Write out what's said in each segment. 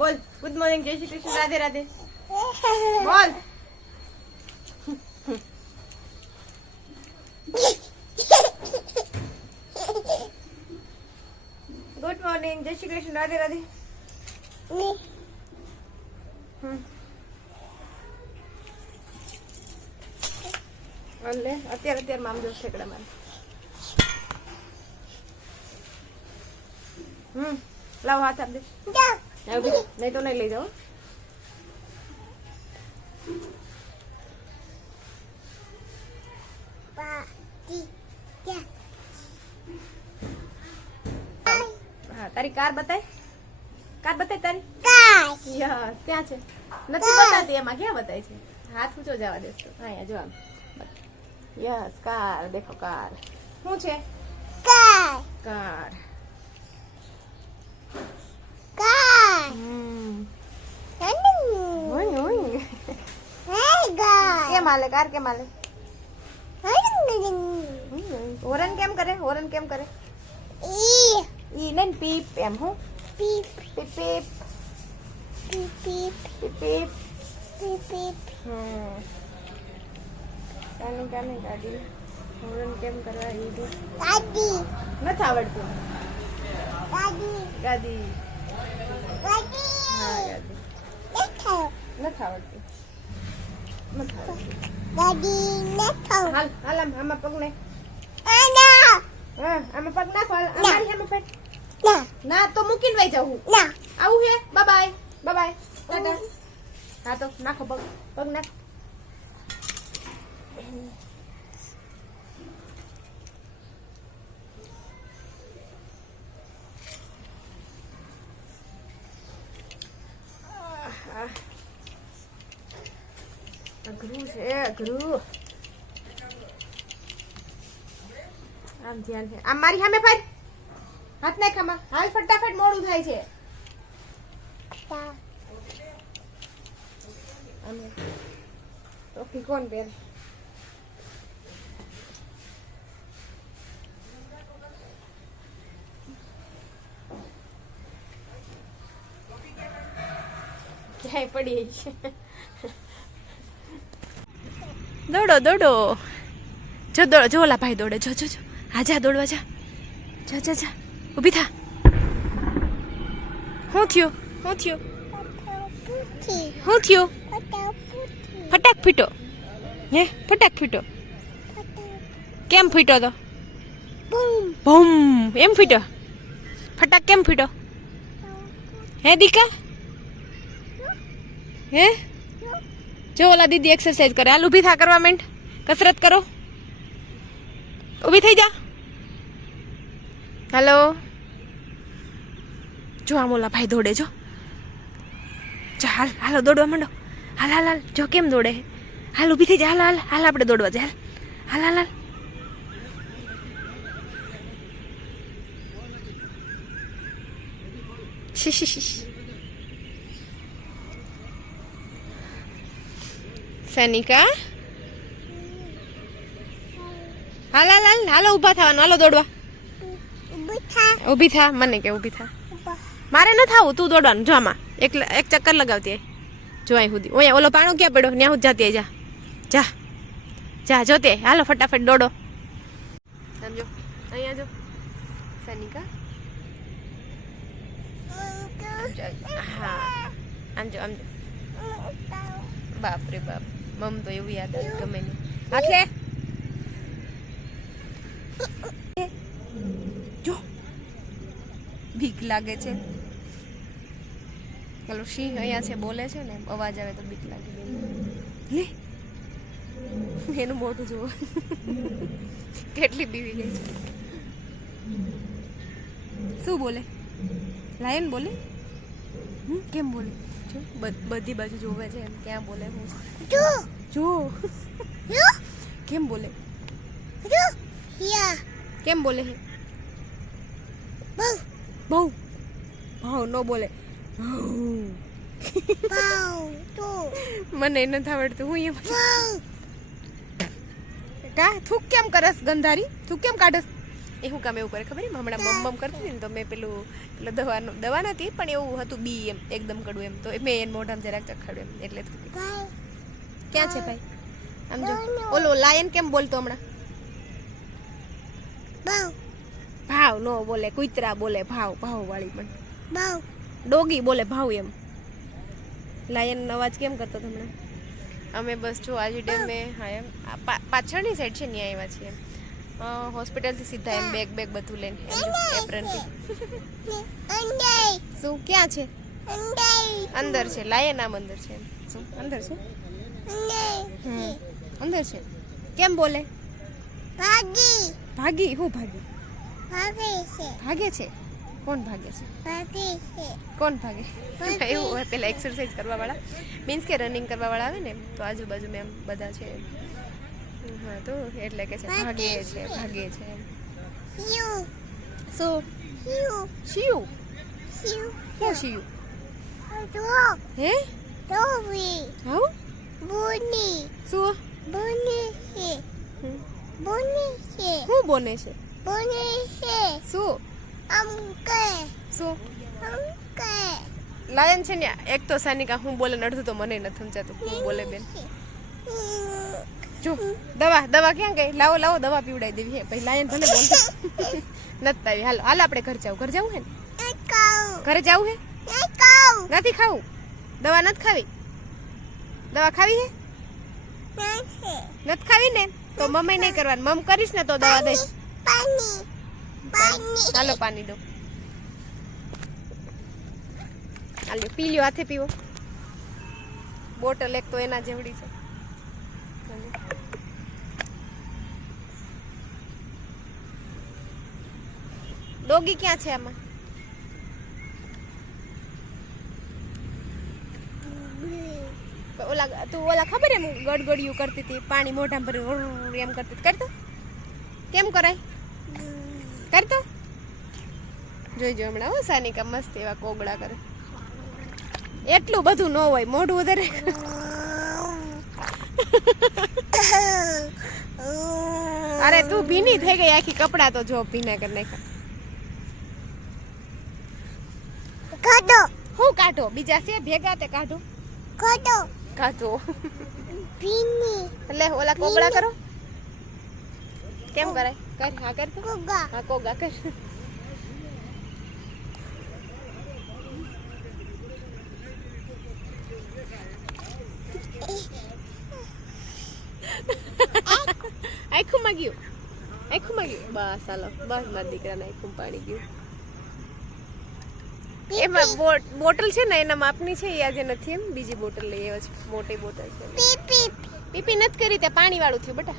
બોલ good morning, જય શ્રી કૃષ્ણ, રાધે રાધે બોલ. ગુડ મોર્નિંગ, જય શ્રી કૃષ્ણ, રાધે રાધે. લે અત્યારે આમ જો ઠેકડા મારે. લાવો હાથ આપ દે. નહીં તો નહીં લઈ જાઓ. હા તારી કાર બતાય. કાર બતાય તારી. યસ ત્યાં છે. નથી બતાતી એમાં ક્યાં બતાય છે. હાથ ઊંચો જવા દેસ તો. અહીંયા જો આમ. યસ કાર દેખો કાર. શું છે? કાર. કાર. કેમ હાલે કાર? કેમ હાલે? હોરન કેમ કરે? હોરન કેમ કરે? ઈ ને પીપ એમ. હું પીપ પીપ પીપ પીપ પીપ પીપ પીપ પીપ. કાની કાની ગાડી હોરન કેમ કરવા? ઈ ગાડી નથી આવડતું. ગાડી ગાડી ગાડી. હા ગાડી નથી આવડતું. ગાડી નથી. હાલ હાલ આમાં પગ ને. હા આમાં પગ નાખો. અમારી સામે ફેટ. ના તો મૂકીને વઈ જાઉં. ના આવું હે. Bye bye bye. હા તો નાખો પગ. પગ નાખ. અઘરું છે અઘરું. આમ ધ્યાન છે. આમ મારી સામે ફાટ. હાથ નાખ આમાં. હાલ ફટાફટ મોડું થાય છે. ટોપી કોણ પહેરે? ક્યાંય પડી છે. દોડો દોડો. જો દોડો. જો ઓલા ભાઈ દોડે. જો જો જો. હા જા દોડવા જા. જા જા જા. ઊભી થા. શું થયું? શું થયું? શું થયું? ફટાક ફીટો. હે ફટાક ફીટો. કેમ ફીટો તો? બૂમ એમ ફીટો. ફટાક કેમ ફીટો? હે દીકા? હે જો ઓલા દીદી એક્સરસાઇઝ કરે. હાલ ઊભી થા. કરવા માંડ. કસરત કરો. ઊભી થઈ જા. હેલો. જો આમ ઓલા ભાઈ દોડે. જો જા હાલ. હાલો દોડવા માંડો. હાલ હાલ હાલ. જો કેમ દોડે. હાલ ઊભી થઈ જા. હાલ હાલ હાલ આપણે દોડવા જાય. હાલ હાલ હાલ. સનિકા હાલ હાલ હાલ. હાલો ઊભા થવાનું. હાલો દોડવા. ઊભી થા. મને કે ઊભી થા. મારે ન થાવું. તું દોડવાનું. જો આમાં એક ચક્કર લગાવતી. જો અહીં સુધી. ઓયા ઓલો પાણો ક્યાં પડ્યો? ત્યાં હું જતી. જા જા જા જોતે. હાલો ફટાફટ દોડો. સમજો અહીંયા જો સનિકા. હા આમ જો આમ જો. બાપ રે બાપ. મમ તો એવું યાદ આવે ગમે નહીં. હાથે જો ભીખ લાગે છે. પેલો સિંહ અહીંયા છે બોલે છે ને અવાજ આવે તો બીક લાગે. લે એનું મોઢું જુઓ. કેટલી બીવી ગઈ છે. શું બોલે? લાયન બોલે. કેમ બોલે? જો બધી બાજુ જોવે છે. એમ ક્યાં બોલે? હું જો કેમ બોલે? કેમ બોલે? બહુ ભાવ ન બોલે. મને નથી આવડતું. હું એમ કા થૂક કેમ કરસ? ગંધારી થૂક કેમ કાઢસ? એ શું કામ એવું કરે ખબર એમ હમણાં મમ કરતી હતી ને તો મેં પેલું દવા નથી પણ એવું હતું બી એમ એકદમ કડવું એમ તો મેં એને મોઢામાં જરાક ચખાડ્યું એમ એટલે ક્યાં છે ભાઈ આમ જો ઓલો લાયન કેમ બોલતો હમણાં ભાવ નો બોલે કુતરા બોલે ભાવ ભાવ વાળી પણ ડોગી બોલે ભાવ એમ લાયન અવાજ કેમ કરતો હમણાં અમે બસ જો આજે ડેમે હા એમ પાછળની સાઈડ છે ત્યાં આવ્યા છીએ હોસ્પિટલ થી સીધા એમ બેગ બધું લઈને એપ્રન થી શું ક્યાં છે અંદર છે લાયન આમ અંદર છે શું અંદર છે અંદર છે કેમ બોલે ભાગી હું ભાગી ભાગે છે કોણ ભાગે છે કોણ ભાગે એવું હોય પેલા એક્સરસાઇઝ કરવા વાળા મીન્સ કે રનિંગ કરવા વાળા આવે ને તો આજુબાજુ મેં બધા છે હા તો એટલે કે છે ભાગે છે સો શિયુ શું શિયુ હે હાઉ શું હું બોને છે શું શું લાયન છે ને એક તો સાનિકા હું બોલે નડતું તો મને નથી સમજાતું હું બોલે બેન જો દવા ક્યાં ગઈ લાવો દવા પીવડાવી દેવી હે પછી લાયન ભલે બોલતો નથી આવી હાલો આપણે ઘર જાવું હે ને ઘરે જાવું હે નથી ખાવું દવા નથી ખાવી દવા ખાવી હે નથી ખાવી ને તો મમ્મી નહીં કરવાનું મમ કરીશ ને તો દવા દઈશ ચાલો પાણી દો હાલો પી લ્યો હાથે પીવો બોટલ એક તો એના જેવડી છે ડોગી ક્યાં છે આમાં ઓલા ખબર એમ ગડગડિયું કરતી હતી પાણી મોઢામાં ભરી એમ કરતી કરતો કેમ કરાય કરતો જોઈજો હમણાં હો સાનિકા મસ્ત એવા કોગળા કરે એટલું બધું ન હોય મોઢું વધારે અરે તું ભીની થઈ ગઈ આખી કપડા તો જો ભીના કરી નાખ્યા હું કાઢો બીજા છે ભેગા તે કાઢો કાઢો એટલે ઓલા કોગળા કરો કેમ કરાય કર હા કર હા કોગા કર આખું ગયું બસ હાલો બસ મારા દીકરાને આખું પાણી ગયું એમાં બોટલ છે ને એના માપની છે એ આજે નથી એમ બીજી બોટલ લઈ આવ્યો છે મોટી બોટલ છે પીપી નથી કરી તે પાણી વાળું થયું બેટા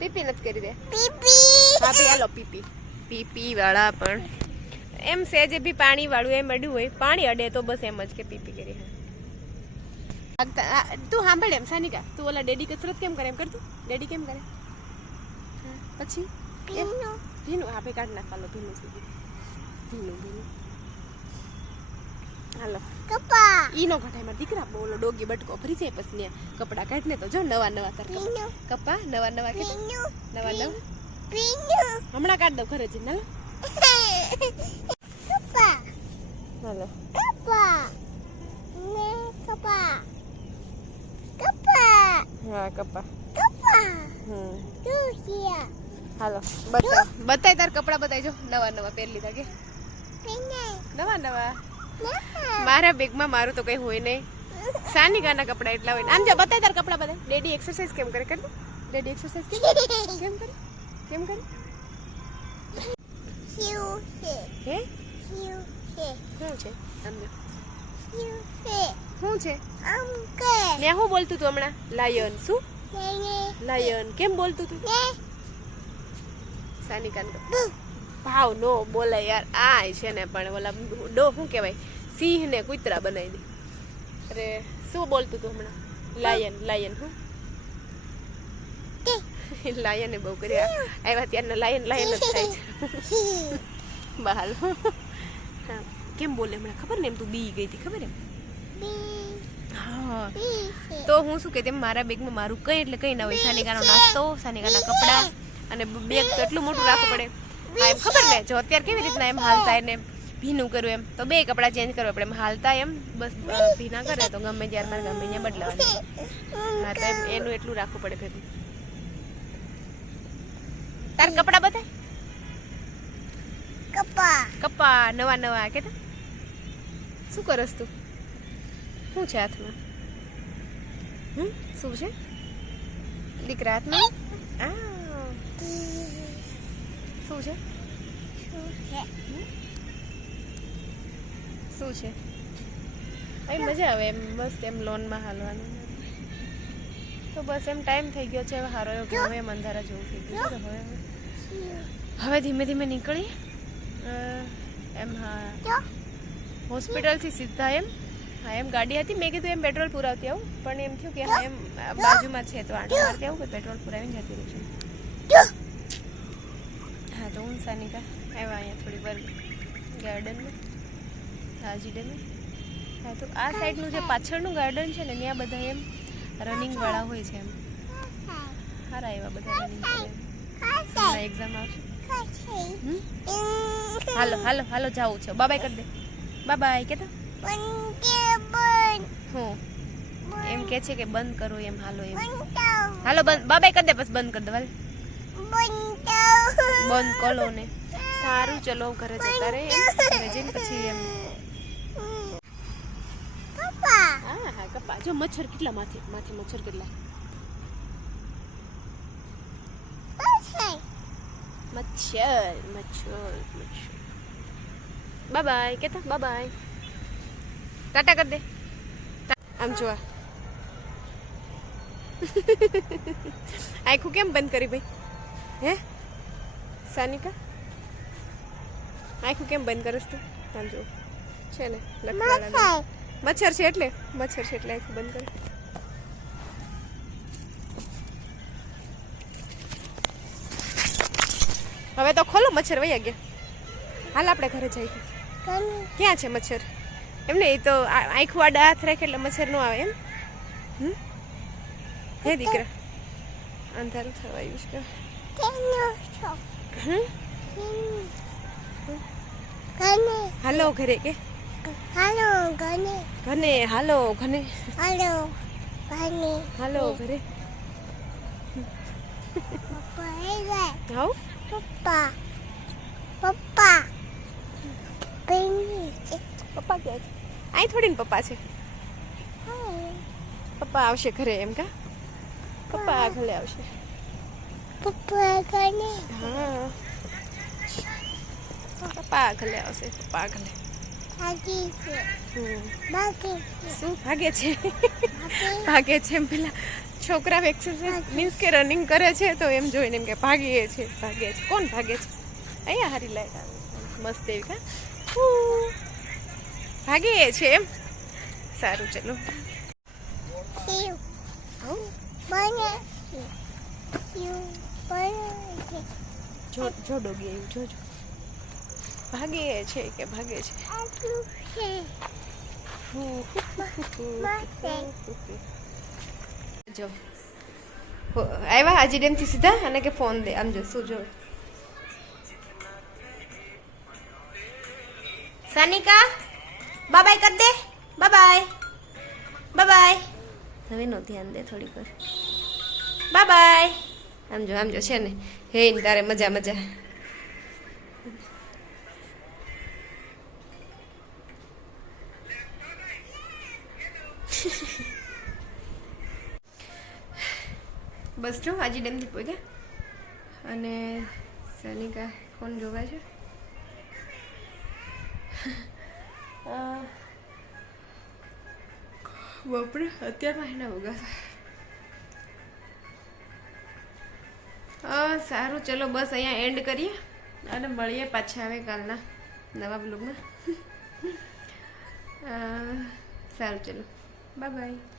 પીપી નથી કરી દે હા ભાઈ હાલો પીપી વાળા પણ એમ સેજે બી પાણી વાળું એમ અડ્યું હોય પાણી અડે તો બસ એમ જ કે પીપી કરી તું સાંભળ એમ સાનિકા તું ઓલા ડેડી કસરત કેમ કરે એમ કરતું ડેડી કેમ કરે પછી ભીનું હા ભાઈ કાઢ નાખવાલો ભીનું હાલો ઈ નો ઘટાય મારા દીકરા બોલો ડોગી બટકો ફરી જાય પછી ને કપડા કાઢ ને તો જો નવા તાર કપા નવા હમણાં કાઢ દઉં ઘરે જઈને હાલો હા કપા હાલો બતાય તાર કપડા બતાય જો નવા પહેર લીધા કે નવા મારા બેગમાં મારું તો કઈ હોય નહીં સાનિકાના કપડા એટલા હોય આમ જા બતાય તાર કપડા બતાય ડેડી એક્સરસાઇઝ કેમ કરે કર ડેડી એક્સરસાઇઝ કેમ કરે હે શું છે સમજો શું છે ને હું બોલતું તું હમણાં લાયન શું લાયન કેમ બોલતું તું સાનિકાન ભાવ નો બોલે યાર આ છે ને પણ ઓલા શું કહેવાય સિંહ ને કૂતરા બનાવી દે અરે શું બોલતું તું હમણાં લાયન હું લાયને બહુ કર્યા આવ્યા ત્યારના લાયન જ થાય છે બહાર હા કેમ બોલે હમણાં ખબર ને એમ તું બી ગઈ હતી ખબર એમ હા તો હું શું કહેતી મારા બેગમાં મારું કઈ એટલે કઈ ના હોય સાનિકાનો નાસ્તો સાનિકાના કપડા અને બેગ તો એટલું મોટું રાખવું પડે હા એમ ખબર ને જો અત્યારે કેવી રીતના એમ હાલતા એને ભીનું કર્યું એમ તો બે કપડાં ચેન્જ કરવા આપણે એમ હાલતા એમ બસ ભીના કરે તો ગમે ત્યારે મારે ગમે ત્યાં બદલાવાની હા તો એમ એનું એટલું રાખવું પડે ભેગું તાર કપડા બતાય કપા નવા નવા કે શું કરસ તું શું છે હાથમાં શું છે દીકરા હાથમાં શું છે શું છે અહીં મજા આવે એમ મસ્ત એમ લોનમાં હાલવાનું તો બસ એમ ટાઈમ થઈ ગયો છે હવે સારો એવો કે હવે એમ અંધારા જેવું થઈ ગયું છે તો હવે ધીમે ધીમે નીકળી એમ હા હોસ્પિટલથી સીધા એમ હા એમ ગાડી હતી મેં કીધું એમ પેટ્રોલ પુરાવતી આવું પણ એમ થયું કે હા એમ બાજુમાં છે તો આટલું મારે આવું કે પેટ્રોલ પુરાવીને જતી રહું છું હા તો હું સાનિકા આવ્યા અહીંયા થોડી વાર ગાર્ડનમાં હાજી ડેમે હા તો આ સાઈડનું જે પાછળનું ગાર્ડન છે ને ત્યાં બધા એમ રનિંગવાળા હોય છે એમ સારા એવા બધા રનિંગ કરે એક્ઝામ આવશે હાલો હાલો હાલો જાવું છે બાય કરી દે બાય કેતા હું એમ કે છે કે બંધ કરો એમ હાલો એમ હાલો બંધ બાય કરી દે પછી બંધ કરી દે હાલ બંધ કરો ને સારું ચલો ઘરે જતા રહે એમ ઘરે જઈને પછી એમ હા હા કપા જો મચ્છર કેટલા માથે મચ્છર કેટલા મચ્છર બાય કેતા બાય ટાટા કરી દે આમ જો આખું કેમ બંધ કરી ભાઈ હે સાનિકા આખું કેમ બંધ કરસ તું આમ જો છે ને મચ્છર છે એટલે આખું બંધ કરે હવે તો ખોલો મચ્છર વયા ગયા હાલ આપણે ઘરે જઈએ ક્યાં છે મચ્છર એમને એ તો આખું આડા હાથ રાખે એટલે મચ્છર નો આવે એમ હે દીકરા અંધારું થવાયું છે હાલો ઘરે કે હાલો ઘને હાલો ઘરે હાઉ પપ્પા ક્યાં છે અહીં થોડી ને પપ્પા છે પપ્પા આવશે ઘરે એમ કા પપ્પા ઘરે આવશે હા પપ્પા ઘરે આવશે પપ્પા ઘરે શું ભાગે છે એમ પેલા છોકરા એક્સરસાઇઝ મીન્સ કે રનિંગ કરે છે તો એમ જોઈને એમ કે ભાગીએ છે કોણ ભાગે છે અહીંયા હારી લાઈટ આવે મસ્ત એવી કા ભાગીએ છે એમ સારું ચલો જો ડોગી આવ્યું જોજો ભાગે છે કે ભાગે છે જો આવ્યા હાજી ડેમ થી સીધા અને કે ફોન દે આમ જો શું જો સાનિકા બાય કર દે બાય હવે નો ધ્યાન દે થોડીક વાર બાય આમ જો છે ને હે તારે મજા બસ જો હાજી ડેમથી પહોંચ્યા અને સાનિકા ફોન જોવા છે બાપરે અત્યારમાં એના વગા સારું ચલો બસ અહીંયા એન્ડ કરીએ અને મળીએ પાછા આવે કાલના નવા બ્લોગમાં સારું ચલો બાય